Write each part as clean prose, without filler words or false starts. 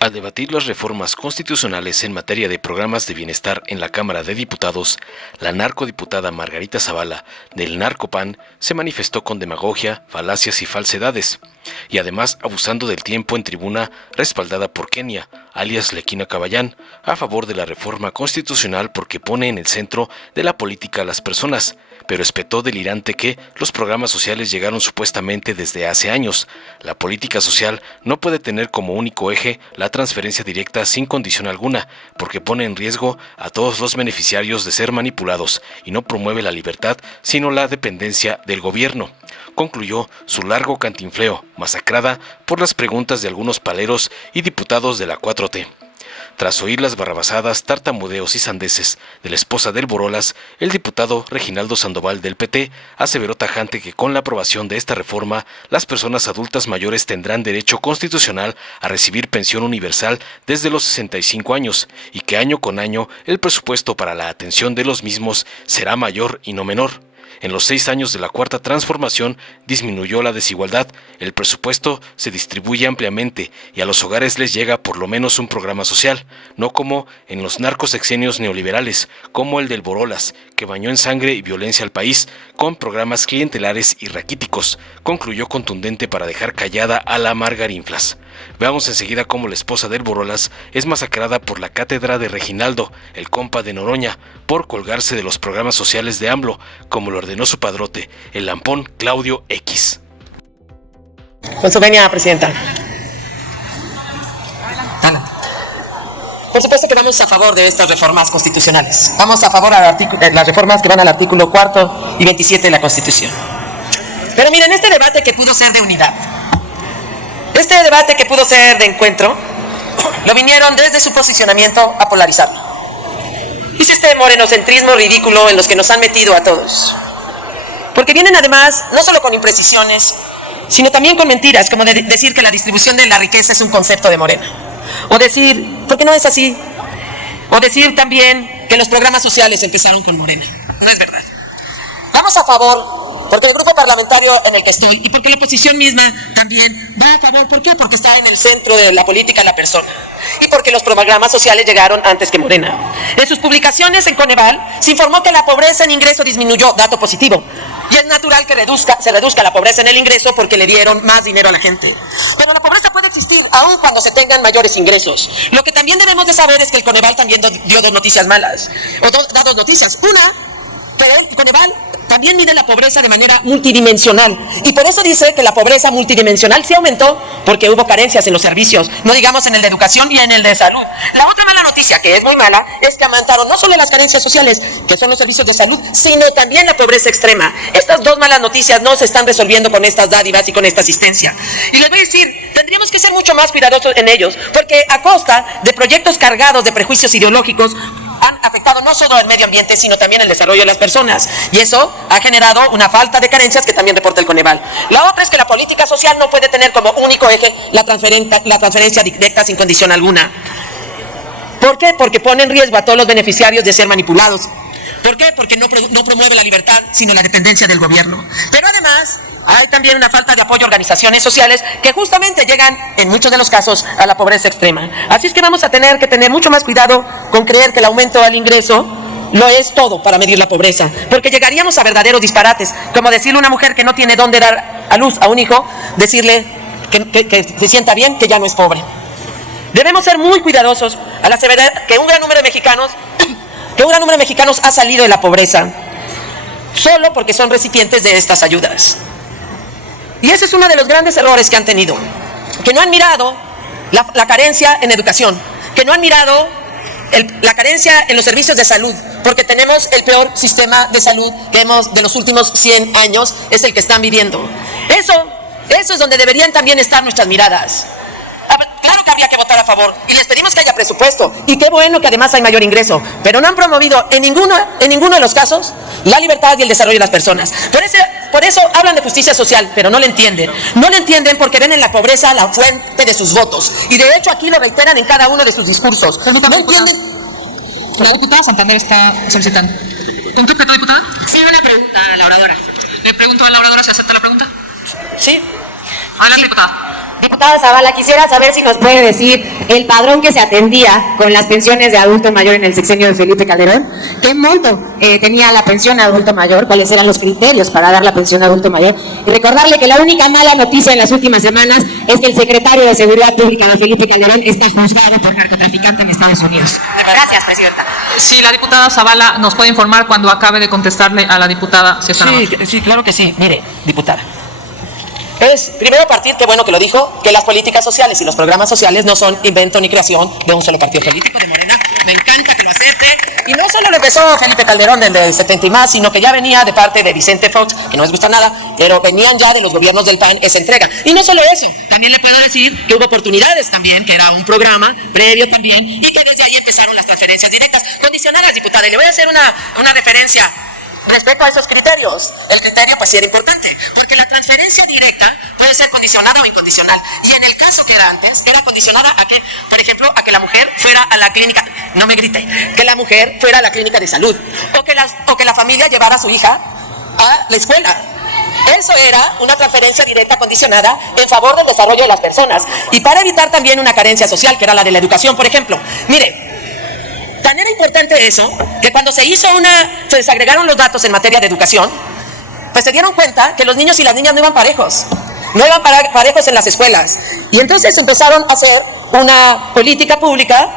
Al debatir las reformas constitucionales en materia de programas de bienestar en la Cámara de Diputados, la narcodiputada Margarita Zavala, del Narcopan, se manifestó con demagogia, falacias y falsedades, y además abusando del tiempo en tribuna respaldada por Kenia, alias Lequina Caballán, a favor de la reforma constitucional porque pone en el centro de la política a las personas, pero espetó delirante que los programas sociales llegaron supuestamente desde hace años. La política social no puede tener como único eje la transferencia directa sin condición alguna, porque pone en riesgo a todos los beneficiarios de ser manipulados y no promueve la libertad, sino la dependencia del gobierno. Concluyó su largo cantinfleo, masacrada por las preguntas de algunos paleros y diputados de la 4T. Tras oír las barrabasadas, tartamudeos y sandeces de la esposa del Borolas, el diputado Reginaldo Sandoval del PT aseveró tajante que con la aprobación de esta reforma, las personas adultas mayores tendrán derecho constitucional a recibir pensión universal desde los 65 años y que año con año el presupuesto para la atención de los mismos será mayor y no menor. En los 6 años de la Cuarta Transformación disminuyó la desigualdad, el presupuesto se distribuye ampliamente y a los hogares les llega por lo menos un programa social, no como en los narcosexenios neoliberales, como el del Borolas, que bañó en sangre y violencia al país con programas clientelares y raquíticos, concluyó contundente para dejar callada a la Margarinflas. Veamos enseguida cómo la esposa del Borolas es masacrada por la cátedra de Reginaldo, el compa de Noroña, por colgarse de los programas sociales de AMLO, como lo ordenó su padrote, el lampón Claudio X. Con su venia, presidenta. Por supuesto que vamos a favor de estas reformas constitucionales. Vamos a favor de las reformas que van al artículo 4 y 27 de la Constitución. Pero miren, este debate que pudo ser de unidad, este debate que pudo ser de encuentro, lo vinieron desde su posicionamiento a polarizarlo. Hice este morenocentrismo ridículo en los que nos han metido a todos. Porque vienen además, no solo con imprecisiones, sino también con mentiras, como decir que la distribución de la riqueza es un concepto de Morena. O decir, porque no es así. O decir también que los programas sociales empezaron con Morena. No es verdad. Vamos a favor, porque el grupo parlamentario en el que estoy, y porque la oposición misma también va a favor. ¿Por qué? Porque está en el centro de la política la persona. Y porque los programas sociales llegaron antes que Morena. En sus publicaciones en Coneval se informó que la pobreza en ingreso disminuyó, dato positivo. Y es natural que se reduzca la pobreza en el ingreso porque le dieron más dinero a la gente. Pero la pobreza puede existir aún cuando se tengan mayores ingresos. Lo que también debemos de saber es que el Coneval también dio dos noticias malas. Da dos noticias. Una, que el Coneval también mide la pobreza de manera multidimensional. Y por eso dice que la pobreza multidimensional sí aumentó porque hubo carencias en los servicios, no digamos en el de educación y en el de salud. La otra mala noticia, que es muy mala, es que aumentaron no solo las carencias sociales, que son los servicios de salud, sino también la pobreza extrema. Estas dos malas noticias no se están resolviendo con estas dádivas y con esta asistencia. Y les voy a decir, tendríamos que ser mucho más cuidadosos en ellos, porque a costa de proyectos cargados de prejuicios ideológicos, han afectado no solo al medio ambiente, sino también el desarrollo de las personas. Y eso ha generado una falta de carencias que también reporta el Coneval. La otra es que la política social no puede tener como único eje la transferencia directa sin condición alguna. ¿Por qué? Porque pone en riesgo a todos los beneficiarios de ser manipulados. ¿Por qué? Porque no promueve la libertad, sino la dependencia del gobierno. Pero además, hay también una falta de apoyo a organizaciones sociales que justamente llegan, en muchos de los casos, a la pobreza extrema. Así es que vamos a tener que tener mucho más cuidado con creer que el aumento al ingreso no es todo para medir la pobreza, porque llegaríamos a verdaderos disparates, como decirle a una mujer que no tiene dónde dar a luz a un hijo, decirle que se sienta bien, que ya no es pobre. Debemos ser muy cuidadosos al aseverar que un gran número de mexicanos ha salido de la pobreza solo porque son recipientes de estas ayudas. Y ese es uno de los grandes errores que han tenido, que no han mirado la carencia en educación, que no han mirado la carencia en los servicios de salud, porque tenemos el peor sistema de salud que hemos de los últimos 100 años, es el que están viviendo. Eso es donde deberían también estar nuestras miradas. Claro que habría que votar a favor y les pedimos que haya presupuesto y qué bueno que además hay mayor ingreso, pero no han promovido en ninguno de los casos la libertad y el desarrollo de las personas. Por eso hablan de justicia social, pero no le entienden. No le entienden porque ven en la pobreza la fuente de sus votos y de hecho aquí lo reiteran en cada uno de sus discursos. No entienden. La diputada Santander está solicitando. ¿Con qué objeto, diputada? Sí, una pregunta a la oradora. Le pregunto a la oradora si acepta la pregunta. Sí. Adelante, diputada. Diputada Zavala, quisiera saber si nos puede decir el padrón que se atendía con las pensiones de adulto mayor en el sexenio de Felipe Calderón. ¿Qué monto tenía la pensión de adulto mayor? ¿Cuáles eran los criterios para dar la pensión de adulto mayor? Y recordarle que la única mala noticia en las últimas semanas es que el secretario de Seguridad Pública de Felipe Calderón está juzgado por narcotraficante en Estados Unidos. Gracias, presidenta. Sí, la diputada Zavala nos puede informar cuando acabe de contestarle a la diputada César. Sí, claro que sí. Mire, diputada. Primero partir, qué bueno que lo dijo, que las políticas sociales y los programas sociales no son invento ni creación de un solo partido político, de Morena. Me encanta que lo acepte. Y no solo lo empezó Felipe Calderón desde 70 y más, sino que ya venía de parte de Vicente Fox, que no les gusta nada, pero venían ya de los gobiernos del PAN esa entrega. Y no solo eso, también le puedo decir que hubo oportunidades también, que era un programa previo también, y que desde ahí empezaron las transferencias directas, condicionadas, diputada. Y le voy a hacer una referencia respecto a esos criterios. El criterio pues sí era importante, porque la transferencia directa puede ser condicionada o incondicional. Y en el caso que era antes, era condicionada a que, por ejemplo, a que la mujer fuera a la clínica, no me grite, que la mujer fuera a la clínica de salud, o que la familia llevara a su hija a la escuela. Eso era una transferencia directa condicionada en favor del desarrollo de las personas. Y para evitar también una carencia social, que era la de la educación, por ejemplo. Mire, tan era importante eso, que cuando se desagregaron los datos en materia de educación, pues se dieron cuenta que los niños y las niñas no iban parejos, parejos en las escuelas. Y entonces empezaron a hacer una política pública,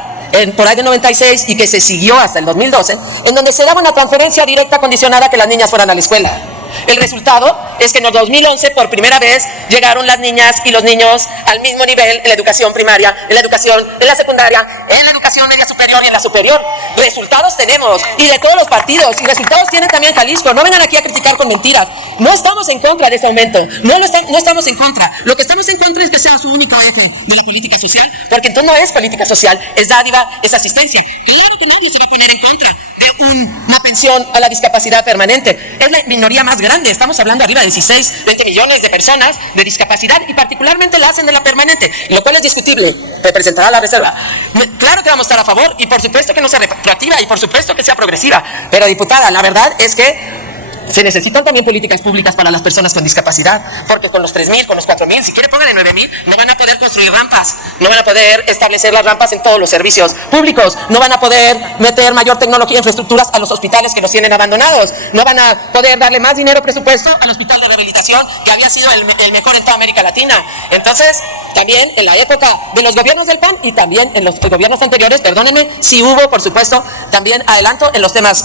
por ahí de 96, y que se siguió hasta el 2012, en donde se daba una transferencia directa condicionada a que las niñas fueran a la escuela. El resultado es que en el 2011 por primera vez llegaron las niñas y los niños al mismo nivel en la educación primaria, en la educación en la secundaria, en la educación media superior y en la superior. Resultados tenemos, y de todos los partidos, y resultados tiene también Jalisco. No vengan aquí a criticar con mentiras. No estamos en contra de ese aumento, no estamos en contra. Lo que estamos en contra es que sea su único eje de la política social, porque entonces no es política social, es dádiva, es asistencia. Claro que nadie se va a poner en contra de una pensión a la discapacidad permanente. Es la minoría más grande, estamos hablando arriba de 16, 20 millones de personas de discapacidad, y particularmente la hacen de la permanente, lo cual es discutible. Representará la reserva. Claro que vamos a estar a favor, y por supuesto que no sea retroactiva, y por supuesto que sea progresiva, pero diputada, la verdad es que se necesitan también políticas públicas para las personas con discapacidad, porque con los 3,000, con los 4,000, si quiere póngale 9,000, no van a poder construir rampas, no van a poder establecer las rampas en todos los servicios públicos, no van a poder meter mayor tecnología e infraestructuras a los hospitales que los tienen abandonados, no van a poder darle más dinero presupuesto al hospital de rehabilitación, que había sido el mejor en toda América Latina. Entonces, también en la época de los gobiernos del PAN y también en los gobiernos anteriores, perdónenme, sí hubo, por supuesto, también adelanto en los temas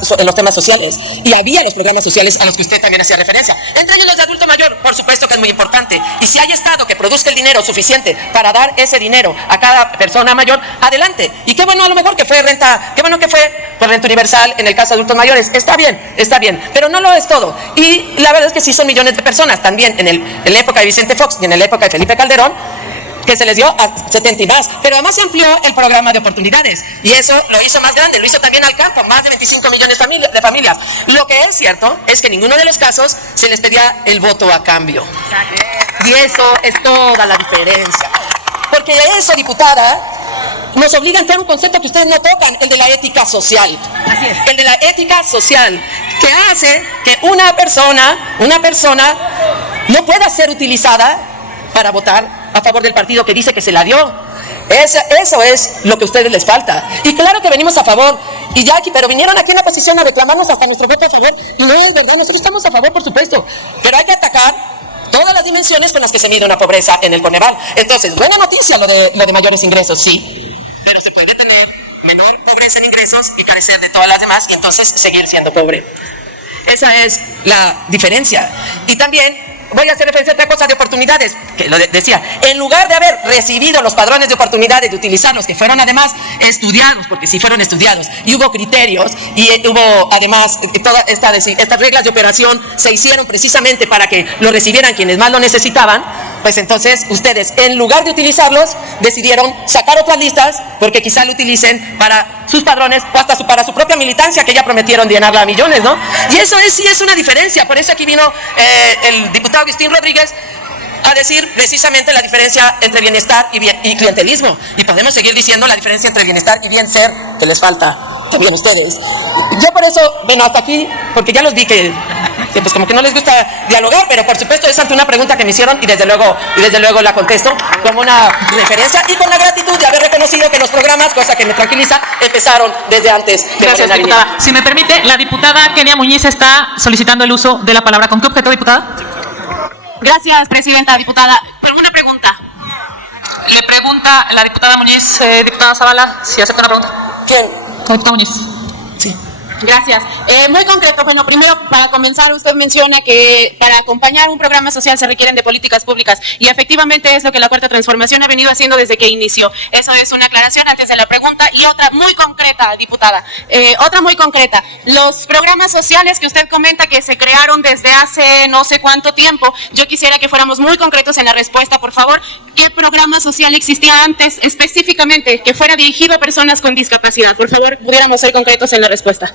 sociales, y había los programas sociales a los que usted también hacía referencia, entre ellos los de adulto mayor, por supuesto que es muy importante, y si hay Estado que produzca el dinero suficiente para dar ese dinero a cada persona mayor, adelante. Y qué bueno, a lo mejor que fue renta, qué bueno que fue por renta universal en el caso de adultos mayores, está bien, pero no lo es todo. Y la verdad es que sí son millones de personas, también en la época de Vicente Fox y en la época de Felipe Calderón, que se les dio a 70 y más, pero además se amplió el programa de oportunidades, y eso lo hizo más grande, lo hizo también al campo, más de 25 millones de familias. Lo que es cierto es que en ninguno de los casos se les pedía el voto a cambio, y eso es toda la diferencia, porque eso, diputada, nos obliga a entrar a un concepto que ustedes no tocan, el de la ética social. Así es. El de la ética social, que hace que una persona no pueda ser utilizada para votar a favor del partido que dice que se la dio. Eso es lo que a ustedes les falta. Y claro que venimos a favor, y Jackie, pero vinieron aquí en la oposición a reclamarnos hasta nuestro voto a favor, y no es verdad, nosotros estamos a favor, por supuesto, pero hay que atacar todas las dimensiones con las que se mide una pobreza en el Coneval. Entonces, buena noticia lo de mayores ingresos, sí, pero se puede tener menor pobreza en ingresos y carecer de todas las demás, y entonces seguir siendo pobre. Esa es la diferencia. Y también voy a hacer referencia a otra cosa de oportunidades, que lo decía, en lugar de haber recibido los padrones de oportunidades, de utilizarlos, que fueron además estudiados, porque sí fueron estudiados, y hubo criterios, y hubo además todas estas reglas de operación se hicieron precisamente para que lo recibieran quienes más lo necesitaban, pues entonces ustedes, en lugar de utilizarlos, decidieron sacar otras listas, porque quizá lo utilicen para sus padrones, o hasta para su propia militancia, que ya prometieron llenarla a millones, ¿no? Y eso sí es una diferencia. Por eso aquí vino el diputado Agustín Rodríguez a decir precisamente la diferencia entre bienestar y clientelismo. Y podemos seguir diciendo la diferencia entre bienestar y bien ser, que les falta también a ustedes. Yo por eso, bueno, hasta aquí, porque ya los vi que que pues como que no les gusta dialogar, pero por supuesto es ante una pregunta que me hicieron y desde luego la contesto como una referencia y con la gratitud de haber reconocido que los programas, cosa que me tranquiliza, empezaron desde antes de Gracias, Morena diputada. Línea. Si me permite, la diputada Kenia Muñiz está solicitando el uso de la palabra. ¿Con qué objeto, diputada? Gracias, presidenta. Diputada, una pregunta. Le pregunta la diputada Muñiz, diputada Zavala, si acepta una pregunta. ¿Quién? La diputada Muñiz. Sí. Gracias. Muy concreto, bueno, primero para comenzar usted menciona que para acompañar un programa social se requieren de políticas públicas y efectivamente es lo que la Cuarta Transformación ha venido haciendo desde que inició. Eso es una aclaración antes de la pregunta y otra muy concreta, diputada. Otra muy concreta. Los programas sociales que usted comenta que se crearon desde hace no sé cuánto tiempo, yo quisiera que fuéramos muy concretos en la respuesta, por favor. ¿Qué programa social existía antes específicamente que fuera dirigido a personas con discapacidad? Por favor, pudiéramos ser concretos en la respuesta.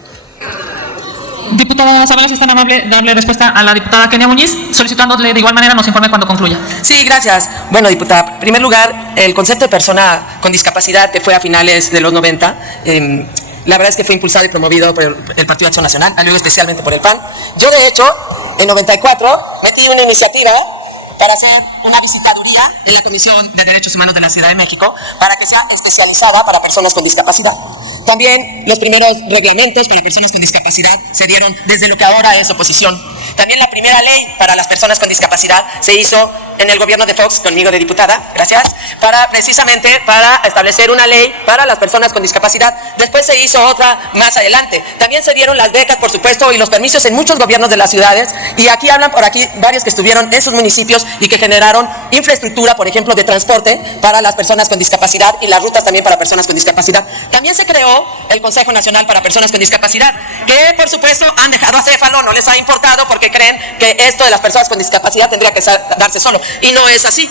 Diputada Zavala, si es tan amable de darle respuesta a la diputada Kenia Muñiz, solicitándole de igual manera nos informe cuando concluya. Sí, gracias. Bueno, diputada, en primer lugar, el concepto de persona con discapacidad que fue a finales de los 90, la verdad es que fue impulsado y promovido por el Partido Acción Nacional, luego especialmente por el PAN. Yo, de hecho, en 94 metí una iniciativa para hacer una visitaduría en la Comisión de Derechos Humanos de la Ciudad de México para que sea especializada para personas con discapacidad. También los primeros reglamentos para personas con discapacidad se dieron desde lo que ahora es oposición. También la primera ley para las personas con discapacidad se hizo en el gobierno de Fox, conmigo de diputada, gracias, precisamente para establecer una ley para las personas con discapacidad. Después se hizo otra más adelante. También se dieron las becas, por supuesto, y los permisos en muchos gobiernos de las ciudades. Y aquí hablan por aquí varios que estuvieron en sus municipios y que generaron infraestructura, por ejemplo, de transporte para las personas con discapacidad y las rutas también para personas con discapacidad. También se creó el Consejo Nacional para Personas con Discapacidad, que por supuesto han dejado acéfalo, no les ha importado porque creen que esto de las personas con discapacidad tendría que darse solo. Y no es así,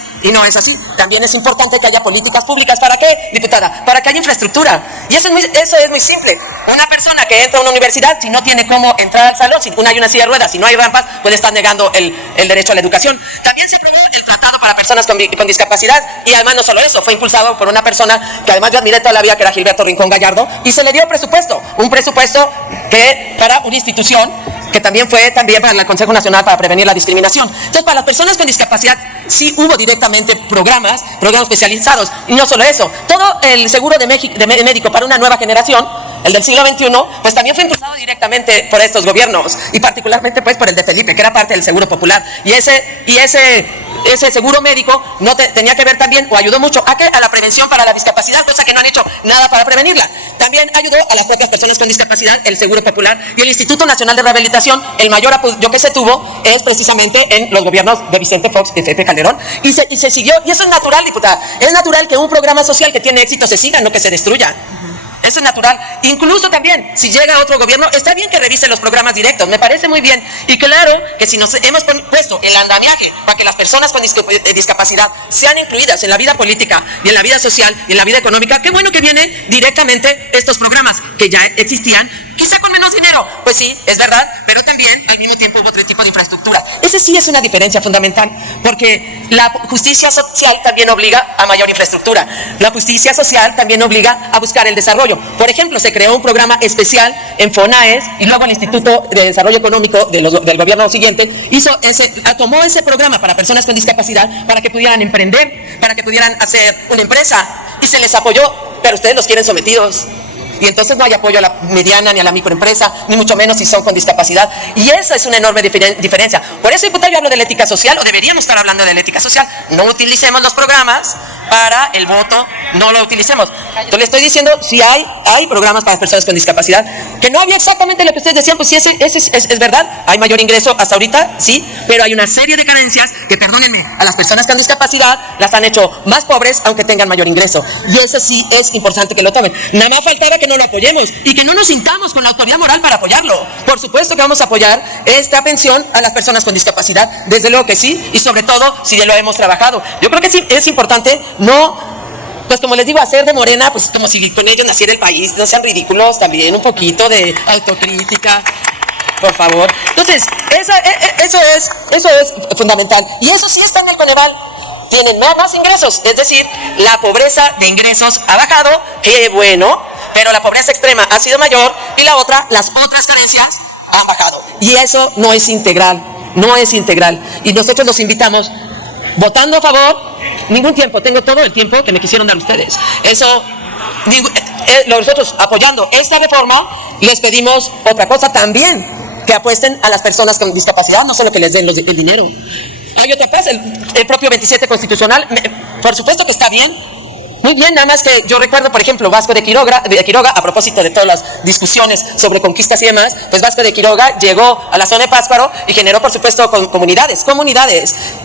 También es importante que haya políticas públicas. ¿Para qué, diputada? Para que haya infraestructura. Y eso es muy simple. Una persona que entra a una universidad, si no tiene cómo entrar al salón, si no hay una silla de ruedas, si no hay rampas, puede estar negando el derecho a la educación. También se aprobó el Tratado para Personas con Discapacidad, y además no solo eso, fue impulsado por una persona que además yo admiré toda la vida, que era Gilberto Rincón Gallardo, y se le dio un presupuesto que para una institución que también fue para el Consejo Nacional para Prevenir la Discriminación. Entonces, para las personas con discapacidad sí hubo directamente programas especializados, y no solo eso, todo el seguro de médico para una nueva generación, el del siglo XXI, pues también fue impulsado directamente por estos gobiernos, y particularmente pues por el de Felipe, que era parte del Seguro Popular, y ese seguro médico no tenía que ver también, o ayudó mucho a la prevención para la discapacidad, cosa que no han hecho nada para prevenirla. También ayudó a las propias personas con discapacidad el Seguro Popular, y el Instituto Nacional de Rehabilitación, el mayor apoyo que se tuvo es precisamente en los gobiernos de Vicente Fox y Felipe Calderón, y se siguió, y eso es natural, diputada, es natural que un programa social que tiene éxito se siga, no que se destruya. Eso es natural. Incluso también, si llega otro gobierno, está bien que revise los programas directos, me parece muy bien. Y claro que si nos hemos puesto el andamiaje para que las personas con discapacidad sean incluidas en la vida política y en la vida social y en la vida económica, qué bueno que vienen directamente estos programas que ya existían, quizá con menos dinero. Pues sí, es verdad, pero también al mismo tiempo hubo otro tipo de infraestructura. Ese sí es una diferencia fundamental, porque la justicia social también obliga a mayor infraestructura. La justicia social también obliga a buscar el desarrollo. Por ejemplo, se creó un programa especial en FONAES, y luego el Instituto de Desarrollo Económico del gobierno siguiente tomó ese programa para personas con discapacidad para que pudieran emprender, para que pudieran hacer una empresa, y se les apoyó, pero ustedes los quieren sometidos. Y entonces no hay apoyo a la mediana ni a la microempresa, ni mucho menos si son con discapacidad. Y esa es una enorme diferencia. Por eso, diputado, yo hablo de la ética social, o deberíamos estar hablando de la ética social. No utilicemos los programas para el voto, no lo utilicemos. Yo le estoy diciendo, si hay programas para personas con discapacidad, que no había exactamente lo que ustedes decían, pues sí, es verdad, hay mayor ingreso hasta ahorita, sí, pero hay una serie de carencias que, perdónenme, a las personas con discapacidad las han hecho más pobres aunque tengan mayor ingreso. Y eso sí es importante que lo tomen. Nada más faltaba que no lo apoyemos y que no nos sintamos con la autoridad moral para apoyarlo. Por supuesto que vamos a apoyar esta pensión a las personas con discapacidad, desde luego que sí, y sobre todo si ya lo hemos trabajado. Yo creo que sí es importante pues como les digo, hacer de Morena, pues como si con ellos naciera el país, no sean ridículos, también un poquito de autocrítica, por favor. Entonces, eso es fundamental, y eso sí está en el Coneval. Tienen más ingresos, es decir, la pobreza de ingresos ha bajado, qué bueno, pero la pobreza extrema ha sido mayor, y las otras carencias han bajado. Y eso no es integral, no es integral. Y nosotros los invitamos, votando a favor, ningún tiempo, tengo todo el tiempo que me quisieron dar ustedes. Eso, nosotros apoyando esta reforma, les pedimos otra cosa también, que apuesten a las personas con discapacidad, no solo que les den el dinero. Hay otra cosa, el propio 27 constitucional, por supuesto que está bien, muy bien, nada más que yo recuerdo, por ejemplo, Vasco de Quiroga, a propósito de todas las discusiones sobre conquistas y demás, pues Vasco de Quiroga llegó a la zona de Pátzcuaro y generó, por supuesto, comunidades,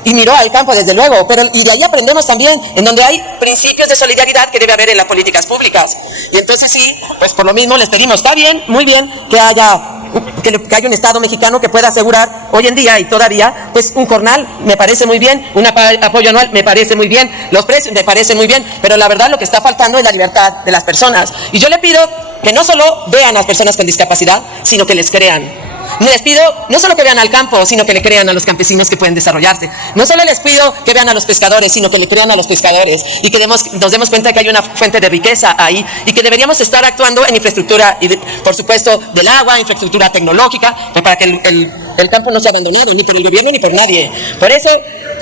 y miró al campo, desde luego, y de ahí aprendemos también, en donde hay principios de solidaridad que debe haber en las políticas públicas. Y entonces sí, pues por lo mismo les pedimos, está bien, muy bien, que haya un Estado mexicano que pueda asegurar hoy en día y todavía, pues un jornal me parece muy bien, un apoyo anual me parece muy bien, los precios me parecen muy bien, pero la verdad lo que está faltando es la libertad de las personas. Y yo le pido que no solo vean a las personas con discapacidad, sino que les crean. Les pido no solo que vean al campo, sino que le crean a los campesinos que pueden desarrollarse. No solo les pido que vean a los pescadores, sino que le crean a los pescadores y que nos demos cuenta que hay una fuente de riqueza ahí y que deberíamos estar actuando en infraestructura y, por supuesto, del agua, infraestructura tecnológica, para que el campo no sea abandonado ni por el gobierno ni por nadie. Por eso,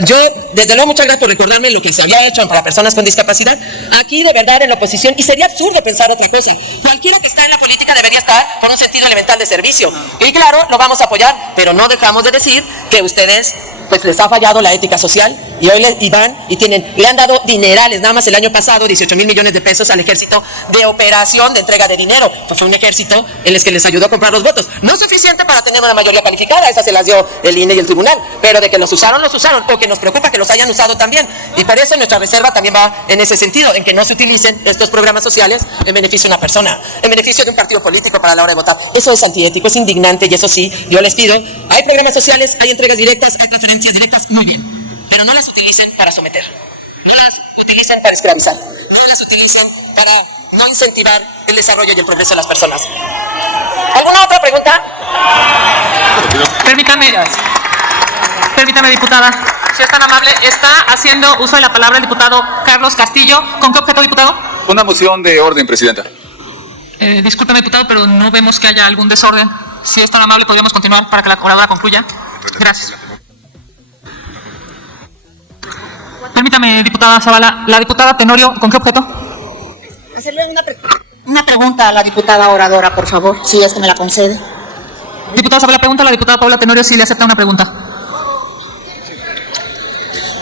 yo, desde luego, muchas gracias por recordarme lo que se había hecho para personas con discapacidad. Aquí, de verdad, en la oposición, y sería absurdo pensar otra cosa. Cualquiera que está en la política debería estar con un sentido elemental de servicio. Y claro, lo vamos a apoyar, pero no dejamos de decir que ustedes, pues les ha fallado la ética social y hoy le han dado dinerales, nada más el año pasado 18,000 millones de pesos al ejército de operación de entrega de dinero. Pues fue un ejército en el que les ayudó a comprar los votos. No suficiente para tener una mayoría calificada, esa se las dio el INE y el tribunal, pero de que los usaron, o que nos preocupa que los hayan usado también. Y por eso nuestra reserva también va en ese sentido, en que no se utilicen estos programas sociales en beneficio de una persona, en beneficio de un partido político para la hora de votar. Eso es antiético, es indignante y eso sí, yo les pido, hay programas sociales, hay entregas directas, hay transferencias directas, muy bien, pero no las utilicen para someter, no las utilicen para esclavizar, no las utilicen para no incentivar el desarrollo y el progreso de las personas. ¿Alguna otra pregunta? Permítame, diputada, si es tan amable, está haciendo uso de la palabra el diputado Carlos Castillo. ¿Con qué objeto, diputado? Una moción de orden, presidenta. Discúlpeme, diputado, pero no vemos que haya algún desorden. Si es tan amable, podríamos continuar para que la oradora concluya. Gracias. Permítame, diputada Zavala. La diputada Tenorio, ¿con qué objeto? Hacerle una pregunta a la diputada oradora, por favor, si es que me la concede. Diputada Zavala, pregunta a la diputada Paula Tenorio si le acepta una pregunta.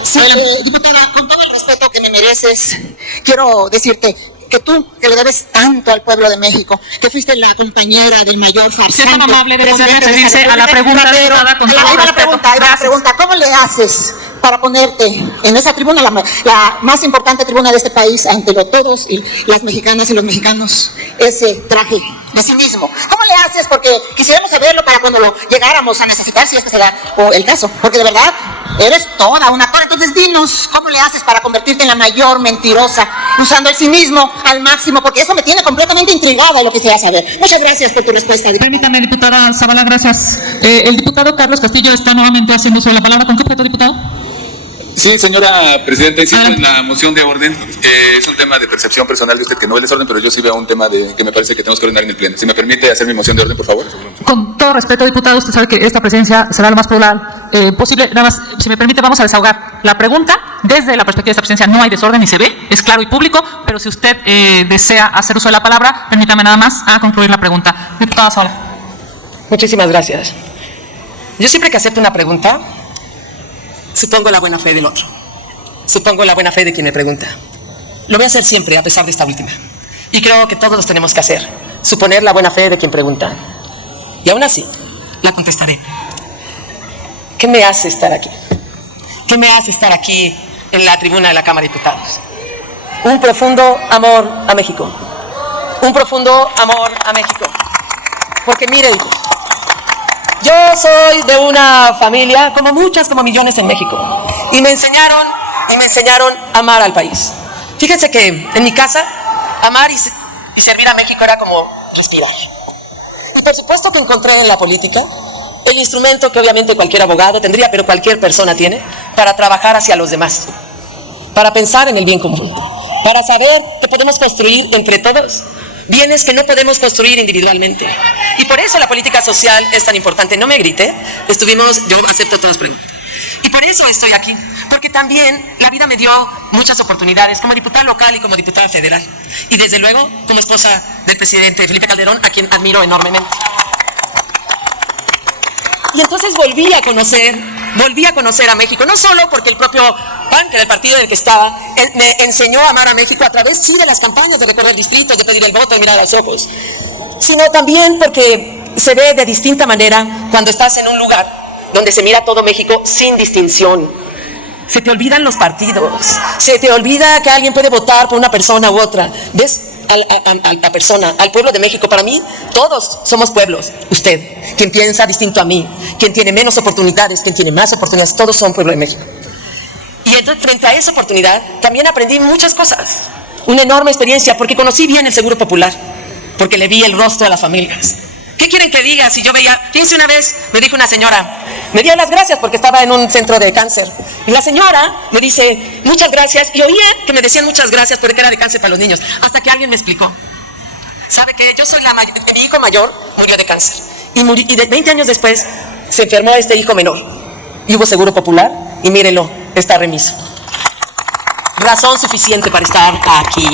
Sí, diputada, con todo el respeto que me mereces, quiero decirte que tú, que le debes tanto al pueblo de México, que fuiste la compañera del mayor farsante. Si es tan amable de referirse a la pregunta, diputada, con todo Ahí va la respeto. pregunta, ¿cómo le haces para ponerte en esa tribuna, la más importante tribuna de este país, ante todos y las mexicanas y los mexicanos, ese traje de sí mismo? ¿Cómo le haces? Porque quisiéramos saberlo para cuando lo llegáramos a necesitar, si es que se da el caso, porque de verdad eres toda una actora. Entonces dinos, ¿cómo le haces para convertirte en la mayor mentirosa, usando el cinismo al máximo? Porque eso me tiene completamente intrigada y lo quisiera saber. Muchas gracias por tu respuesta, diputada. Permítame, diputada Zavala, gracias. El diputado Carlos Castillo está nuevamente haciendo uso de la palabra. ¿Con qué objeto, diputado? Sí, señora presidenta, insisto en la moción de orden. Es un tema de percepción personal de usted que no es desorden, pero yo sí veo un tema que me parece que tenemos que ordenar en el pleno. Si me permite hacer mi moción de orden, por favor. Con todo respeto, diputado, usted sabe que esta presidencia será lo más plural posible. Nada más, si me permite, vamos a desahogar la pregunta. Desde la perspectiva de esta presidencia no hay desorden y se ve, es claro y público, pero si usted desea hacer uso de la palabra, permítame nada más a concluir la pregunta. Diputada Zavala. Muchísimas gracias. Yo siempre que acepto una pregunta, supongo la buena fe del otro. Supongo la buena fe de quien me pregunta. Lo voy a hacer siempre, a pesar de esta última. Y creo que todos los tenemos que hacer. Suponer la buena fe de quien pregunta. Y aún así, la contestaré. ¿Qué me hace estar aquí? ¿Qué me hace estar aquí en la tribuna de la Cámara de Diputados? Un profundo amor a México. Un profundo amor a México. Porque miren, yo soy de una familia, como muchas, como millones en México, y me enseñaron a amar al país. Fíjense que en mi casa, amar y servir a México era como respirar. Y por supuesto que encontré en la política el instrumento que obviamente cualquier abogado tendría, pero cualquier persona tiene, para trabajar hacia los demás, para pensar en el bien común, para saber que podemos construir entre todos bienes que no podemos construir individualmente. Y por eso la política social es tan importante. No me grite, yo acepto todas las preguntas. Y por eso estoy aquí, porque también la vida me dio muchas oportunidades como diputada local y como diputada federal. Y desde luego como esposa del presidente Felipe Calderón, a quien admiro enormemente. Y entonces volví a conocer a México, no solo porque el propio PAN, que era el partido en el que estaba, me enseñó a amar a México a través, sí, de las campañas, de recorrer distritos, de pedir el voto, de mirar a los ojos, sino también porque se ve de distinta manera cuando estás en un lugar donde se mira todo México sin distinción. Se te olvidan los partidos, se te olvida que alguien puede votar por una persona u otra. ¿Ves? A la persona, al pueblo de México. Para mí, todos somos pueblos. Usted, quien piensa distinto a mí, quien tiene menos oportunidades, quien tiene más oportunidades, todos son pueblo de México. Y entonces, frente a esa oportunidad, también aprendí muchas cosas. Una enorme experiencia, porque conocí bien el Seguro Popular, porque le vi el rostro a las familias. ¿Qué quieren que diga? Si yo veía, fíjense, una vez me dijo una señora, me dio las gracias porque estaba en un centro de cáncer. Y la señora me dice, muchas gracias. Y oía que me decían muchas gracias porque era de cáncer para los niños. Hasta que alguien me explicó. ¿Sabe qué? Yo soy mi hijo mayor murió de cáncer. Y de 20 años después se enfermó este hijo menor. Y hubo Seguro Popular y mírenlo, está remiso. Razón suficiente para estar aquí.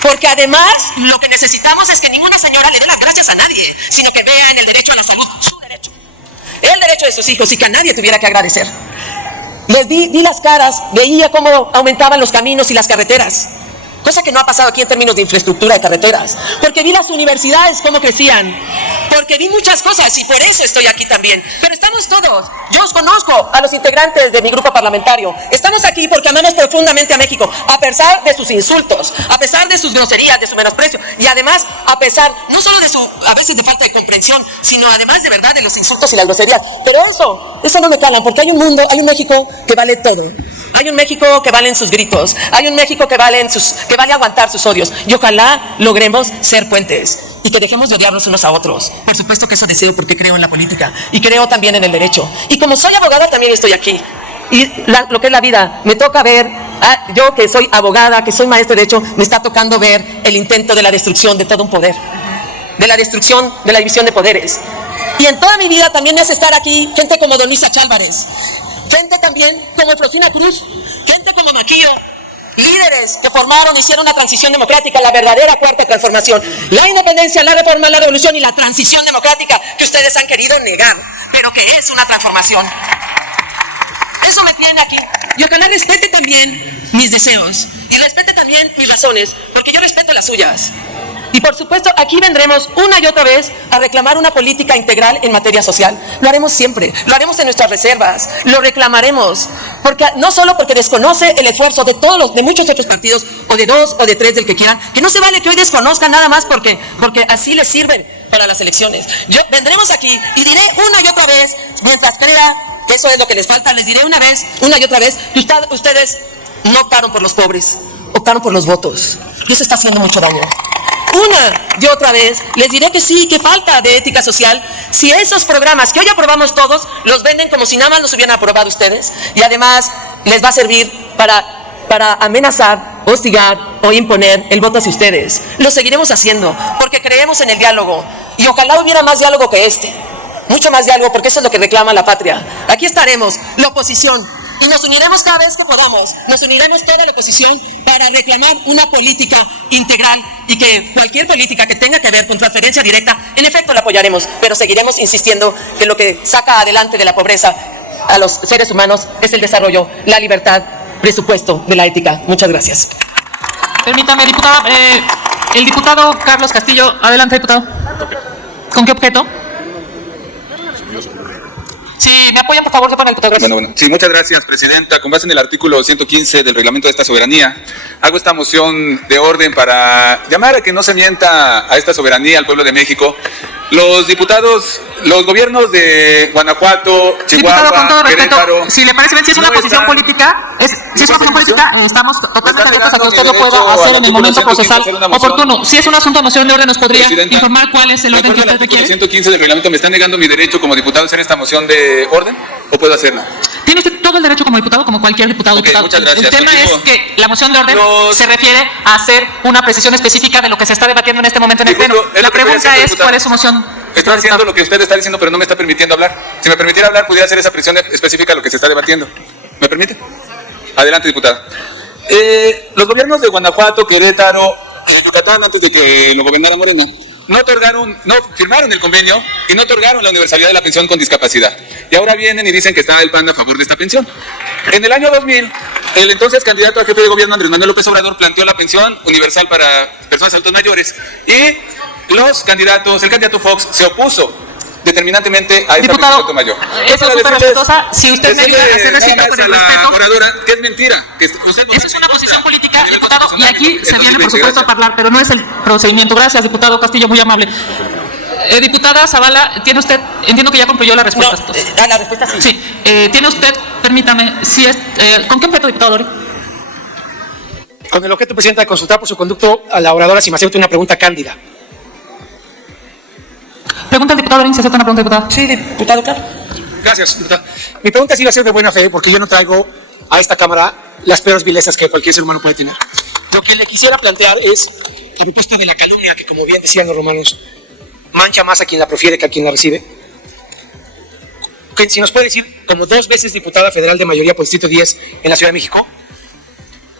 Porque además lo que necesitamos es que ninguna señora le dé las gracias a nadie, sino que vea en el derecho a la salud su derecho, el derecho de sus hijos, y que a nadie tuviera que agradecer. Les vi las caras, veía cómo aumentaban los caminos y las carreteras, cosa que no ha pasado aquí en términos de infraestructura de carreteras, porque vi las universidades cómo crecían, porque vi muchas cosas y por eso estoy aquí también. Pero estamos todos, yo os conozco a los integrantes de mi grupo parlamentario, estamos aquí porque amamos profundamente a México, a pesar de sus insultos, a pesar de sus groserías, de su menosprecio, y además a pesar no solo de su, a veces, de falta de comprensión, sino además de verdad de los insultos y las groserías. Pero eso no me calan, porque hay un mundo, hay un México que vale todo. Hay un México que valen sus gritos, hay un México que vale aguantar sus odios, y ojalá logremos ser puentes y que dejemos de odiarnos unos a otros. Por supuesto que eso deseo, porque creo en la política y creo también en el derecho. Y como soy abogada también estoy aquí. Y lo que es la vida, me toca ver, yo que soy abogada, que soy maestra de derecho, me está tocando ver el intento de la destrucción de todo un poder, de la destrucción de la división de poderes. Y en toda mi vida también me hace estar aquí gente como Don Luis Chálvarez, gente también como Efrosina Cruz, gente como Maquillo, líderes que hicieron una transición democrática, la verdadera cuarta transformación, la independencia, la reforma, la revolución y la transición democrática que ustedes han querido negar, pero que es una transformación. Eso me tiene aquí. Y ojalá respete también mis deseos y respete también mis razones, porque yo respeto las suyas. Y por supuesto, aquí vendremos una y otra vez a reclamar una política integral en materia social. Lo haremos siempre, lo haremos en nuestras reservas, lo reclamaremos, porque no solo porque desconoce el esfuerzo de muchos otros partidos, o de dos o de tres, del que quieran, que no se vale que hoy desconozcan nada más porque así les sirve para las elecciones. Vendremos aquí y diré una y otra vez, mientras crea que eso es lo que les falta, les diré una y otra vez, que ustedes no optaron por los pobres, optaron por los votos, y eso está haciendo mucho daño. Una y otra vez les diré que sí, que falta de ética social. Si esos programas que hoy aprobamos todos los venden como si nada más los hubieran aprobado ustedes, y además les va a servir para amenazar, hostigar o imponer el voto hacia ustedes, lo seguiremos haciendo porque creemos en el diálogo, y ojalá hubiera más diálogo que este, mucho más diálogo, porque eso es lo que reclama la patria. Aquí estaremos, la oposición, y nos uniremos cada vez que podamos, nos uniremos toda la oposición para reclamar una política integral, y que cualquier política que tenga que ver con transferencia directa, en efecto la apoyaremos, pero seguiremos insistiendo que lo que saca adelante de la pobreza a los seres humanos es el desarrollo, la libertad, presupuesto de la ética. Muchas gracias. Permítame, diputada, el diputado Carlos Castillo, adelante, diputado. ¿Con qué objeto? Si me apoyan, por favor, sepan el diputado. Bueno. Sí, muchas gracias, presidenta. Con base en el artículo 115 del reglamento de esta soberanía, hago esta moción de orden para llamar a que no se mienta a esta soberanía, al pueblo de México. Los diputados, los gobiernos de Guanajuato, Chihuahua, diputado, con todo respeto, Querétaro, si le parece bien, si es una posición política, estamos totalmente abiertos a que usted lo pueda hacer en el momento procesal oportuno. Si es un asunto de moción de orden, ¿nos podría informar cuál es el orden que usted requiere? El artículo 115 del reglamento me está negando mi derecho como diputado a hacer esta moción de orden. ¿O puedo hacerlo? Tiene usted todo el derecho como diputado, como cualquier diputado. Ok, diputado. muchas gracias. El tema es que la moción de orden se refiere a hacer una precisión específica de lo que se está debatiendo en este momento en el Y justo Pleno. es La lo que estoy pregunta haciendo, es, diputado. ¿cuál es su moción? Estoy haciendo lo que usted está diciendo, pero no me está permitiendo hablar. Si me permitiera hablar, pudiera hacer esa presión específica de lo que se está debatiendo. ¿Me permite? Adelante, diputada. Los gobiernos de Guanajuato, Querétaro y Yucatán, antes de que lo gobernara Morena, no firmaron el convenio y no otorgaron la universalidad de la pensión con discapacidad. Y ahora vienen y dicen que está el PAN a favor de esta pensión. En el año 2000, el entonces candidato a jefe de gobierno, Andrés Manuel López Obrador, planteó la pensión universal para personas adultos mayores y el candidato Fox se opuso determinantemente a esta Diputado, pensión mayor. eso es súper respetuosa. Si usted me ayuda a hacer recito con el la respeto. oradora, que es mentira. Que usted no Eso es una posición política, a nivel diputado, y constitucional. aquí se Entonces, viene, por supuesto, a gracias. hablar, pero no es el procedimiento. Gracias, diputado Castillo, muy amable. Diputada Zavala, tiene usted, entiendo que ya concluyó la respuesta. La respuesta sí. Sí, tiene usted, permítame, si es, ¿con qué objeto, diputado Lori? Con el objeto, Presidenta, de consultar por su conducto a la oradora si me acepta una pregunta cándida. Pregunta al diputado Lori, ¿se acepta una pregunta, diputada? Sí, diputado, claro. Gracias, diputada. Mi pregunta sí va a ser de buena fe, porque yo no traigo a esta Cámara las peores vilezas que cualquier ser humano puede tener. Lo que le quisiera plantear es la propuesta de la calumnia, que como bien decían los romanos, mancha más a quien la profiere que a quien la recibe. Que si nos puede decir, como 2 veces diputada federal de mayoría por Distrito 10 en la Ciudad de México,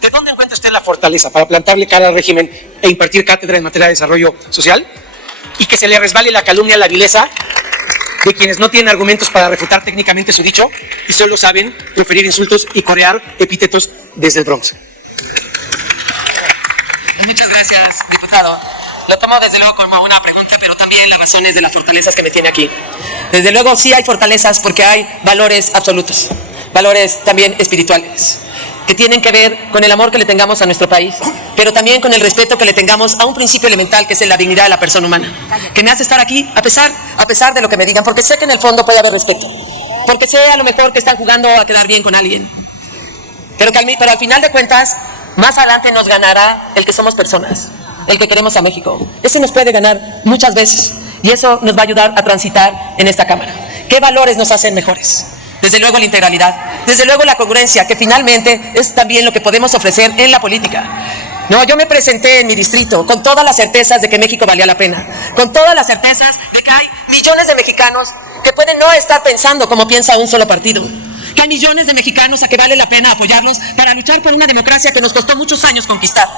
¿de dónde encuentra usted la fortaleza para plantarle cara al régimen e impartir cátedra en materia de desarrollo social? Y que se le resbale la calumnia, la vileza de quienes no tienen argumentos para refutar técnicamente su dicho y solo saben proferir insultos y corear epítetos desde el Bronx. Muchas gracias, diputado. Lo tomo desde luego como una pregunta, pero también las razones de las fortalezas que me tiene aquí. Desde luego sí hay fortalezas porque hay valores absolutos, valores también espirituales, que tienen que ver con el amor que le tengamos a nuestro país, pero también con el respeto que le tengamos a un principio elemental que es la dignidad de la persona humana, que me hace estar aquí a pesar de lo que me digan, porque sé que en el fondo puede haber respeto, porque sé a lo mejor que están jugando a quedar bien con alguien, pero al final de cuentas, más adelante nos ganará el que somos personas, el que queremos a México. Ese nos puede ganar muchas veces y eso nos va a ayudar a transitar en esta Cámara. ¿Qué valores nos hacen mejores? Desde luego la integralidad, desde luego la congruencia, que finalmente es también lo que podemos ofrecer en la política. No, yo me presenté en mi distrito con todas las certezas de que México valía la pena, con todas las certezas de que hay millones de mexicanos que pueden no estar pensando como piensa un solo partido, que hay millones de mexicanos a que vale la pena apoyarlos para luchar por una democracia que nos costó muchos años conquistar,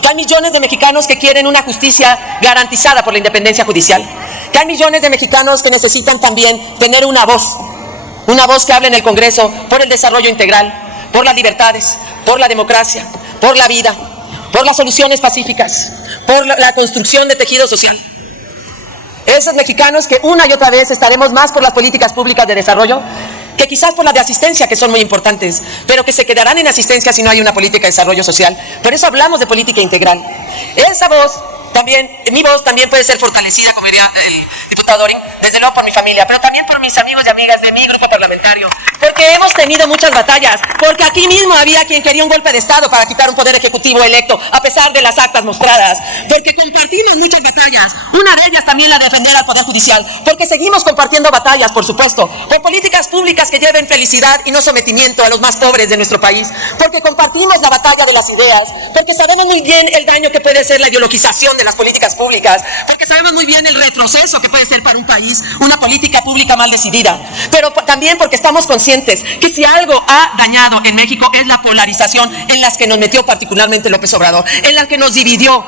que hay millones de mexicanos que quieren una justicia garantizada por la independencia judicial, que hay millones de mexicanos que necesitan también tener una voz que hable en el Congreso por el desarrollo integral, por las libertades, por la democracia, por la vida, por las soluciones pacíficas, por la construcción de tejido social. Esos mexicanos que una y otra vez estaremos más por las políticas públicas de desarrollo que quizás por las de asistencia, que son muy importantes, pero que se quedarán en asistencia si no hay una política de desarrollo social. Por eso hablamos de política integral. Esa voz también, mi voz también puede ser fortalecida, como diría el diputado Dorin, desde luego por mi familia, pero también por mis amigos y amigas de mi grupo parlamentario, porque hemos tenido muchas batallas, porque aquí mismo había quien quería un golpe de Estado para quitar un poder ejecutivo electo, a pesar de las actas mostradas, porque compartimos muchas batallas, una de ellas también la de defender al Poder Judicial, porque seguimos compartiendo batallas, por supuesto, por políticas públicas que lleven felicidad y no sometimiento a los más pobres de nuestro país, porque compartimos la batalla de las ideas, porque sabemos muy bien el daño que puede ser la ideologización de las políticas públicas, porque sabemos muy bien el retroceso que puede ser para un país una política pública mal decidida, pero también porque estamos conscientes que si algo ha dañado en México es la polarización en las que nos metió particularmente López Obrador, en la que nos dividió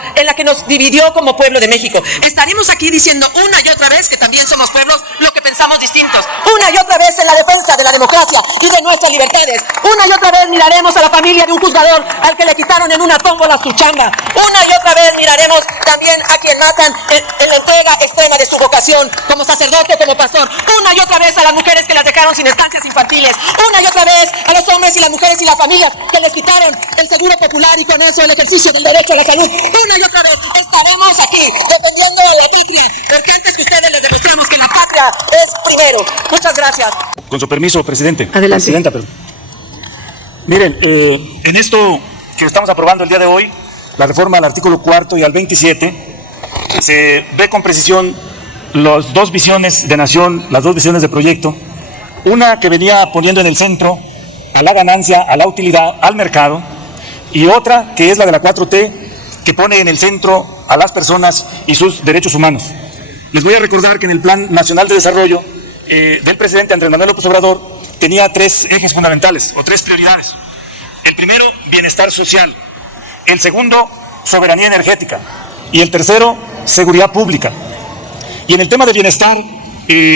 como pueblo de México. Estaremos aquí diciendo una y otra vez que también somos pueblos lo que pensamos distintos, una y otra vez en la defensa de la democracia y de nuestras libertades, una y otra vez miraremos a la familia de un juzgador al que le quitaron en una tómbola su chamba, una y otra vez miraremos también a quien matan en la entrega extrema de su vocación como sacerdote, como pastor, una y otra vez a las mujeres que las dejaron sin estancias infantiles, una y otra vez a los hombres y las mujeres y las familias que les quitaron el seguro popular y con eso el ejercicio del derecho a la salud, una y otra vez estaremos aquí defendiendo a la patria, porque antes que ustedes les demostramos que la patria es primero. Muchas gracias. Con su permiso, presidente. Adelante. Presidenta, perdón. Miren, en esto que estamos aprobando el día de hoy, la reforma al artículo 4 y al 27, se ve con precisión las dos visiones de nación, las dos visiones de proyecto, Una que venía poniendo en el centro a la ganancia, a la utilidad, al mercado, y otra que es la de la 4T, que pone en el centro a las personas y sus derechos humanos. Les voy a recordar que en el Plan Nacional de Desarrollo del presidente Andrés Manuel López Obrador tenía 3 ejes fundamentales o 3 prioridades. El primero, bienestar social. El segundo, soberanía energética. Y el tercero, seguridad pública. Y en el tema de bienestar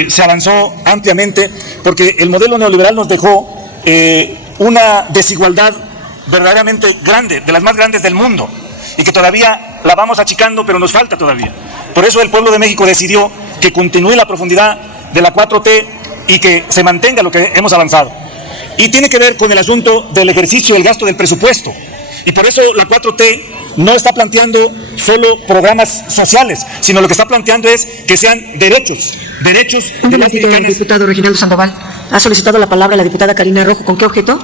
se avanzó ampliamente porque el modelo neoliberal nos dejó una desigualdad verdaderamente grande, de las más grandes del mundo, y que todavía la vamos achicando, pero nos falta todavía. Por eso el pueblo de México decidió que continúe la profundidad de la 4T y que se mantenga lo que hemos avanzado. Y tiene que ver con el asunto del ejercicio del gasto del presupuesto. Y por eso la 4T no está planteando solo programas sociales, sino lo que está planteando es que sean derechos de las mexicanas. Diputado Reginaldo Sandoval, ha solicitado la palabra la diputada Karina Rojo. ¿Con qué objeto?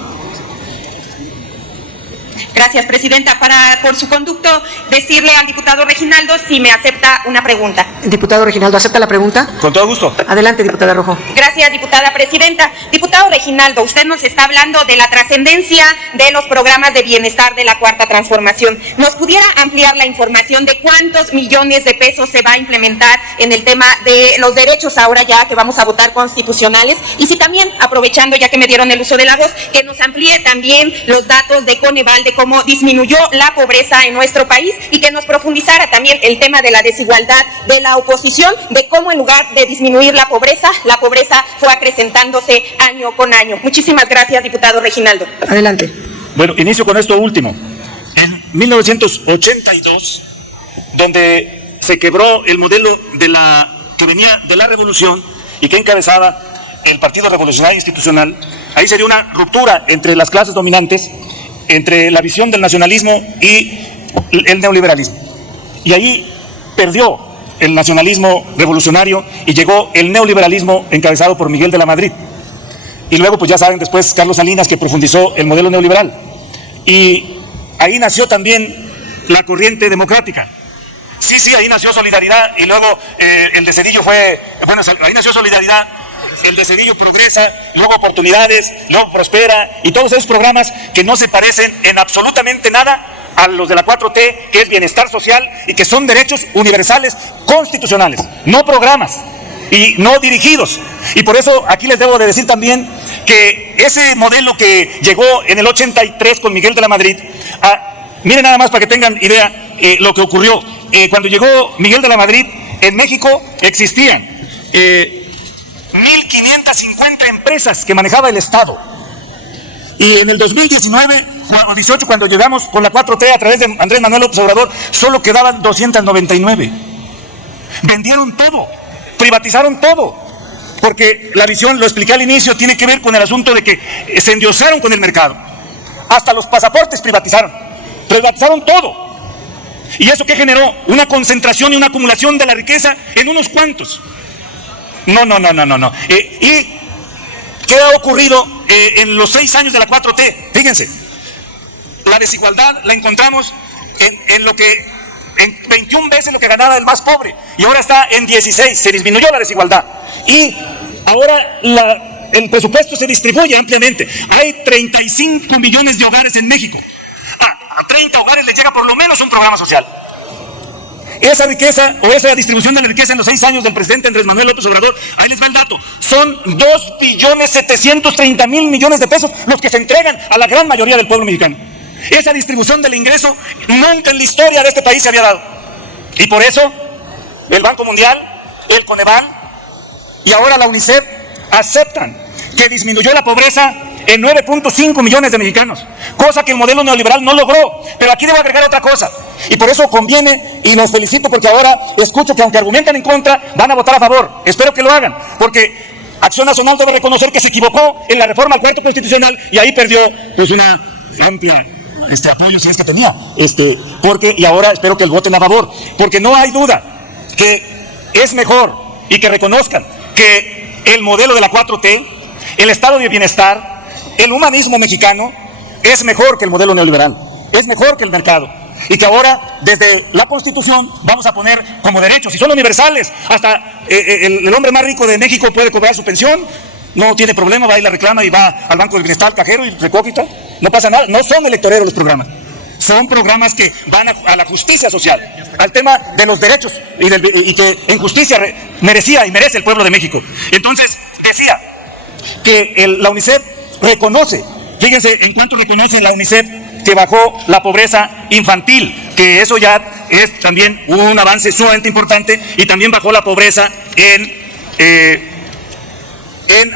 Gracias, Presidenta. Por su conducto, decirle al diputado Reginaldo si me acepta una pregunta. Diputado Reginaldo, ¿acepta la pregunta? Con todo gusto. Adelante, diputada Rojo. Gracias, diputada Presidenta. Diputado Reginaldo, usted nos está hablando de la trascendencia de los programas de bienestar de la Cuarta Transformación. ¿Nos pudiera ampliar la información de cuántos millones de pesos se va a implementar en el tema de los derechos ahora ya que vamos a votar constitucionales? Y si también, aprovechando ya que me dieron el uso de la voz, que nos amplíe también los datos de Coneval de cómo disminuyó la pobreza en nuestro país y que nos profundizara también el tema de la desigualdad de la oposición, de cómo en lugar de disminuir la pobreza fue acrecentándose año con año. Muchísimas gracias, diputado Reginaldo. Adelante. Bueno, inicio con esto último. En 1982, donde se quebró el modelo que venía de la revolución y que encabezaba el Partido Revolucionario Institucional, ahí se dio una ruptura entre las clases dominantes, entre la visión del nacionalismo y el neoliberalismo. Y ahí perdió el nacionalismo revolucionario y llegó el neoliberalismo encabezado por Miguel de la Madrid. Y luego, pues ya saben, después Carlos Salinas, que profundizó el modelo neoliberal. Y ahí nació también la corriente democrática. Sí, ahí nació Solidaridad y luego el de Cedillo ahí nació Solidaridad. El de Cedillo Progresa, luego Oportunidades, luego Prospera, y todos esos programas que no se parecen en absolutamente nada a los de la 4T, que es bienestar social y que son derechos universales constitucionales, no programas y no dirigidos. Y por eso aquí les debo de decir también que ese modelo que llegó en el 83 con Miguel de la Madrid, miren nada más para que tengan idea lo que ocurrió. Cuando llegó Miguel de la Madrid, en México existían 1.550 empresas que manejaba el Estado. Y en el 2019 o 18, cuando llegamos con la 4T a través de Andrés Manuel López Obrador, solo quedaban 299. Vendieron todo, privatizaron todo, porque la visión, lo expliqué al inicio, tiene que ver con el asunto de que se endiosaron con el mercado. Hasta los pasaportes privatizaron todo. ¿Y eso qué generó? Una concentración y una acumulación de la riqueza en unos cuantos. No. ¿Y qué ha ocurrido en los 6 años de la 4T? Fíjense, la desigualdad la encontramos en 21 veces lo que ganaba el más pobre, y ahora está en 16, se disminuyó la desigualdad. Y ahora el presupuesto se distribuye ampliamente. Hay 35 millones de hogares en México. A 30 hogares les llega por lo menos un programa social. Esa riqueza o esa distribución de la riqueza en los 6 años del presidente Andrés Manuel López Obrador, ahí les va el dato, son 2.730.000 millones de pesos los que se entregan a la gran mayoría del pueblo mexicano. Esa distribución del ingreso nunca en la historia de este país se había dado. Y por eso el Banco Mundial, el Coneval y ahora la UNICEF aceptan que disminuyó la pobreza en 9.5 millones de mexicanos, cosa que el modelo neoliberal no logró. Pero aquí debo agregar otra cosa, y por eso conviene, y los felicito porque ahora escucho que aunque argumentan en contra, van a votar a favor. Espero que lo hagan, porque Acción Nacional debe reconocer que se equivocó en la reforma al cuarto constitucional y ahí perdió pues una amplia apoyo, si es que tenía, y ahora espero que el voten a favor, porque no hay duda que es mejor y que reconozcan que el modelo de la 4T, el estado de bienestar, el humanismo mexicano es mejor que el modelo neoliberal, es mejor que el mercado, y que ahora desde la Constitución vamos a poner como derechos, y son universales, hasta el hombre más rico de México puede cobrar su pensión, no tiene problema, va y la reclama y va al Banco del Bienestar, al cajero y recoge y tal. No pasa nada, no son electoreros los programas. Son programas que van a la justicia social, al tema de los derechos y que en justicia merecía y merece el pueblo de México. Entonces, decía que la UNICEF reconoce, fíjense en cuánto reconoce la UNICEF que bajó la pobreza infantil, que eso ya es también un avance sumamente importante, y también bajó la pobreza en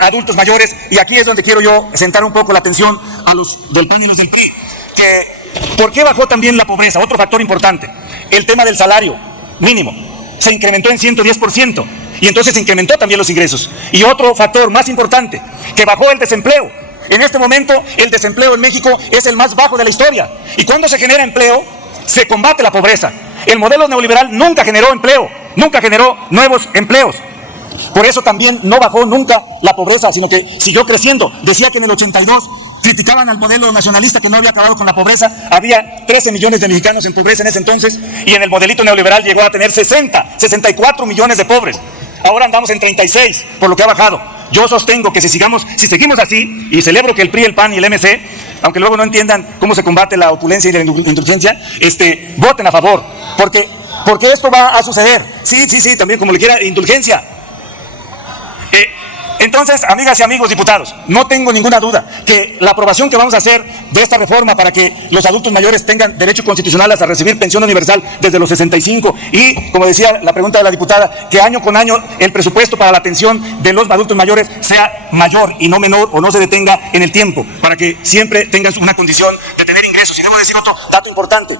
adultos mayores. Y aquí es donde quiero yo sentar un poco la atención a los del PAN y los del PRI, que ¿por qué bajó también la pobreza? Otro factor importante, el tema del salario mínimo, se incrementó en 110%, y entonces se incrementó también los ingresos. Y otro factor más importante, que bajó el desempleo. En este momento el desempleo en México es el más bajo de la historia, y cuando se genera empleo, se combate la pobreza. El modelo neoliberal nunca generó empleo, nunca generó nuevos empleos. Por eso también no bajó nunca la pobreza, sino que siguió creciendo. Decía que en el 82 criticaban al modelo nacionalista que no había acabado con la pobreza. Había 13 millones de mexicanos en pobreza en ese entonces, y en el modelito neoliberal llegó a tener 64 millones de pobres. Ahora andamos en 36, por lo que ha bajado. Yo sostengo que si seguimos así, y celebro que el PRI, el PAN y el MC, aunque luego no entiendan cómo se combate la opulencia y la indulgencia, voten a favor, porque esto va a suceder. Sí, también como le quiera, indulgencia. Entonces, amigas y amigos diputados, no tengo ninguna duda que la aprobación que vamos a hacer de esta reforma para que los adultos mayores tengan derecho constitucional a recibir pensión universal desde los 65, y, como decía la pregunta de la diputada, que año con año el presupuesto para la atención de los adultos mayores sea mayor y no menor, o no se detenga en el tiempo, para que siempre tengan una condición de tener ingresos. Y debo decir otro dato importante: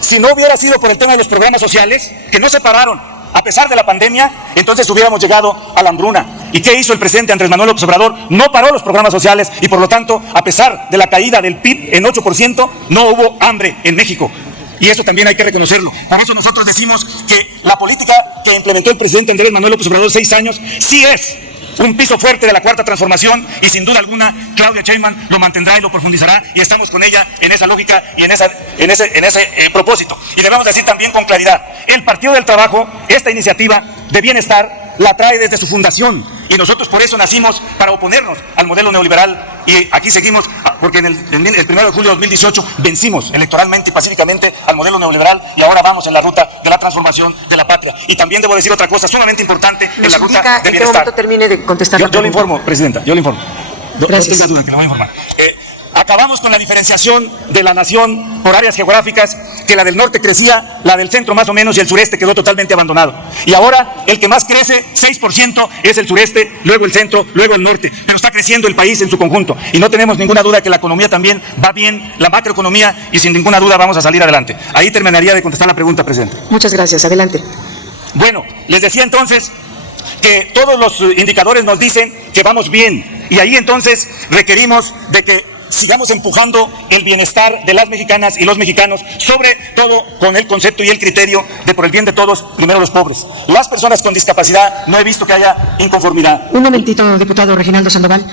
si no hubiera sido por el tema de los programas sociales, que no se pararon a pesar de la pandemia, entonces hubiéramos llegado a la hambruna. ¿Y qué hizo el presidente Andrés Manuel López Obrador? No paró los programas sociales, y por lo tanto, a pesar de la caída del PIB en 8%, no hubo hambre en México. Y eso también hay que reconocerlo. Por eso nosotros decimos que la política que implementó el presidente Andrés Manuel López Obrador 6 años sí es un piso fuerte de la Cuarta Transformación, y sin duda alguna Claudia Sheinbaum lo mantendrá y lo profundizará, y estamos con ella en esa lógica y en ese propósito. Y debemos decir también con claridad, el Partido del Trabajo, esta iniciativa de bienestar, la trae desde su fundación, y nosotros por eso nacimos, para oponernos al modelo neoliberal, y aquí seguimos, porque el 1 de julio de 2018 vencimos electoralmente y pacíficamente al modelo neoliberal, y ahora vamos en la ruta de la transformación de la patria. Y también debo decir otra cosa sumamente importante en la ruta de bienestar. ¿En qué momento termine de contestar? Yo le informo, Presidenta, yo le informo. Gracias. No tenga duda que le voy a informar. Acabamos con la diferenciación de la nación por áreas geográficas, que la del norte crecía, la del centro más o menos, y el sureste quedó totalmente abandonado. Y ahora el que más crece, 6%, es el sureste, luego el centro, luego el norte. Pero está creciendo el país en su conjunto, y no tenemos ninguna duda que la economía también va bien, la macroeconomía, y sin ninguna duda vamos a salir adelante. Ahí terminaría de contestar la pregunta, Presidenta. Muchas gracias, adelante. Bueno, les decía entonces que todos los indicadores nos dicen que vamos bien, y ahí entonces requerimos de que sigamos empujando el bienestar de las mexicanas y los mexicanos, sobre todo con el concepto y el criterio de por el bien de todos, primero los pobres. Las personas con discapacidad, no he visto que haya inconformidad. Un momentito, diputado Reginaldo Sandoval.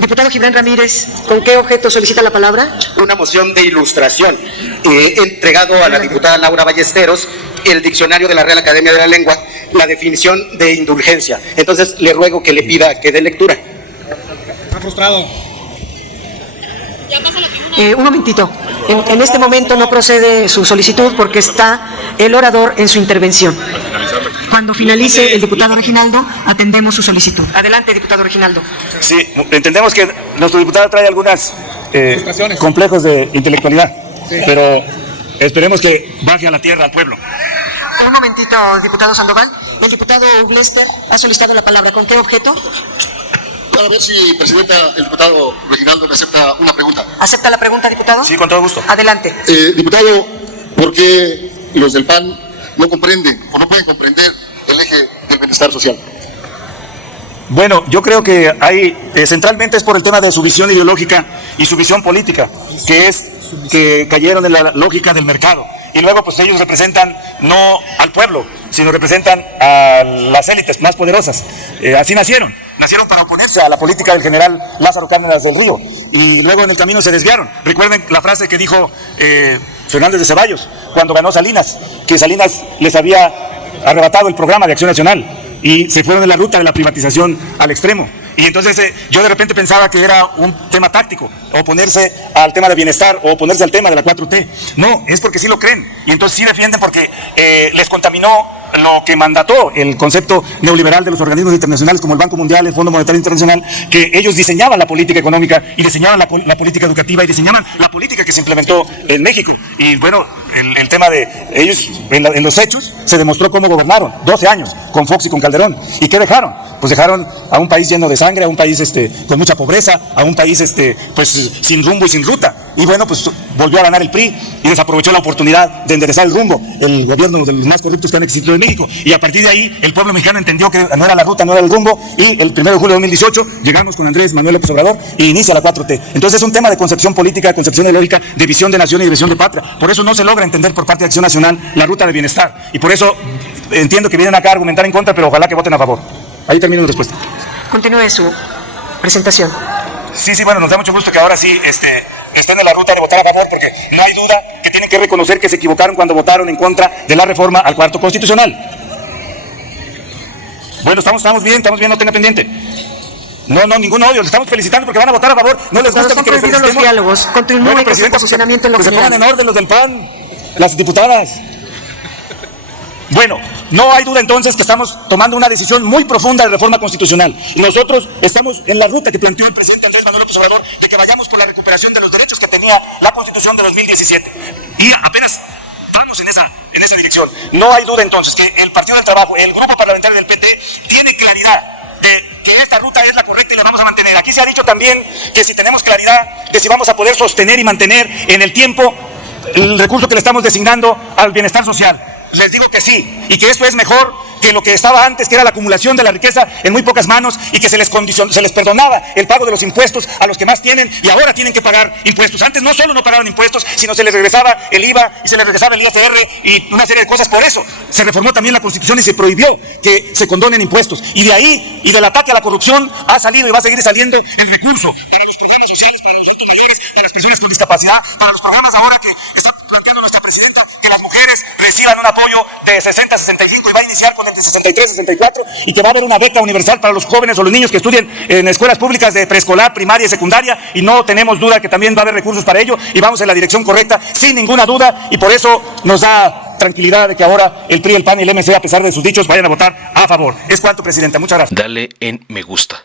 Diputado Gibran Ramírez, ¿con qué objeto solicita la palabra? Una moción de ilustración. He entregado a la diputada Laura Ballesteros el diccionario de la Real Academia de la Lengua, la definición de indulgencia. Entonces le ruego que le pida que dé lectura. Está frustrado. Un momentito. En este momento no procede su solicitud porque está el orador en su intervención. Cuando finalice el diputado Reginaldo, atendemos su solicitud. Adelante, diputado Reginaldo. Sí, entendemos que nuestro diputado trae algunas complejos de intelectualidad, pero esperemos que baje a la tierra al pueblo. Un momentito, diputado Sandoval. El diputado Blester ha solicitado la palabra. ¿Con qué objeto? Para ver si, Presidenta, el diputado Reginaldo me acepta una pregunta. ¿Acepta la pregunta, diputado? Sí, con todo gusto. Adelante. Diputado, ¿por qué los del PAN no comprenden o no pueden comprender el eje del bienestar social? Bueno, yo creo que hay, centralmente es por el tema de su visión ideológica y su visión política, que es que cayeron en la lógica del mercado. Y luego pues ellos representan no al pueblo, sino representan a las élites más poderosas. Así nacieron para oponerse a la política del general Lázaro Cárdenas del Río, y luego en el camino se desviaron. Recuerden la frase que dijo Fernández de Ceballos cuando ganó Salinas, que Salinas les había arrebatado el programa de Acción Nacional y se fueron en la ruta de la privatización al extremo. Y entonces yo de repente pensaba que era un tema táctico, oponerse al tema de bienestar o oponerse al tema de la 4T. No, es porque sí lo creen. Y entonces sí defienden porque les contaminó lo que mandató el concepto neoliberal de los organismos internacionales como el Banco Mundial, el Fondo Monetario Internacional, que ellos diseñaban la política económica y diseñaban la política educativa y diseñaban la política que se implementó en México. Y bueno, el tema de ellos, en los hechos, se demostró cómo gobernaron, 12 años, con Fox y con Calderón. ¿Y qué dejaron? Pues dejaron a un país lleno de sangre, a un país con mucha pobreza, a un país pues sin rumbo y sin ruta. Y bueno, pues volvió a ganar el PRI y desaprovechó la oportunidad de enderezar el rumbo, el gobierno de los más corruptos que han existido en México. Y a partir de ahí, el pueblo mexicano entendió que no era la ruta, no era el rumbo, y el 1 de julio de 2018 llegamos con Andrés Manuel López Obrador y inicia la 4T. Entonces es un tema de concepción política, de concepción ideológica, de visión de nación y de visión de patria. Por eso no se logra entender por parte de Acción Nacional la ruta de bienestar. Y por eso entiendo que vienen acá a argumentar en contra, pero ojalá que voten a favor. Ahí termino la respuesta. Continúe su presentación. Sí, bueno, nos da mucho gusto que ahora sí estén en la ruta de votar a favor, porque no hay duda que tienen que reconocer que se equivocaron cuando votaron en contra de la reforma al cuarto constitucional. Bueno, estamos bien, no tenga pendiente. No, ningún odio, les estamos felicitando porque van a votar a favor. No les gusta que les felicitemos. Los diálogos, continúe con su posicionamiento en lo que se general. pongan en orden los del PAN, las diputadas. Bueno, no hay duda entonces que estamos tomando una decisión muy profunda de reforma constitucional. Y nosotros estamos en la ruta que planteó el presidente Andrés Manuel López Obrador de que vayamos por la recuperación de los derechos que tenía la Constitución de 2017. Y apenas vamos en esa dirección. No hay duda entonces que el Partido del Trabajo, el grupo parlamentario del PT, tiene claridad que esta ruta es la correcta y la vamos a mantener. Aquí se ha dicho también que si tenemos claridad de si vamos a poder sostener y mantener en el tiempo el recurso que le estamos designando al bienestar social. Les digo que sí, y que esto es mejor que lo que estaba antes, que era la acumulación de la riqueza en muy pocas manos y que se les perdonaba el pago de los impuestos a los que más tienen y ahora tienen que pagar impuestos. Antes no solo no pagaron impuestos, sino se les regresaba el IVA y se les regresaba el ISR y una serie de cosas. Por eso se reformó también la Constitución y se prohibió que se condonen impuestos. Y de ahí, y del ataque a la corrupción, ha salido y va a seguir saliendo el recurso para los programas sociales, para los adultos mayores, para las personas con discapacidad, para los programas ahora que está planteando nuestra presidenta, que las mujeres reciban un apoyo de 60 a 65 y va a iniciar con el de 63 a 64 y que va a haber una beca universal para los jóvenes o los niños que estudien en escuelas públicas de preescolar, primaria y secundaria, y no tenemos duda que también va a haber recursos para ello y vamos en la dirección correcta sin ninguna duda, y por eso nos da tranquilidad de que ahora el PRI, el PAN y el MC, a pesar de sus dichos, vayan a votar a favor. Es cuanto, Presidenta. Muchas gracias. Dale en me gusta,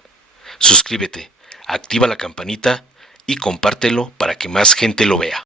suscríbete, activa la campanita y compártelo para que más gente lo vea.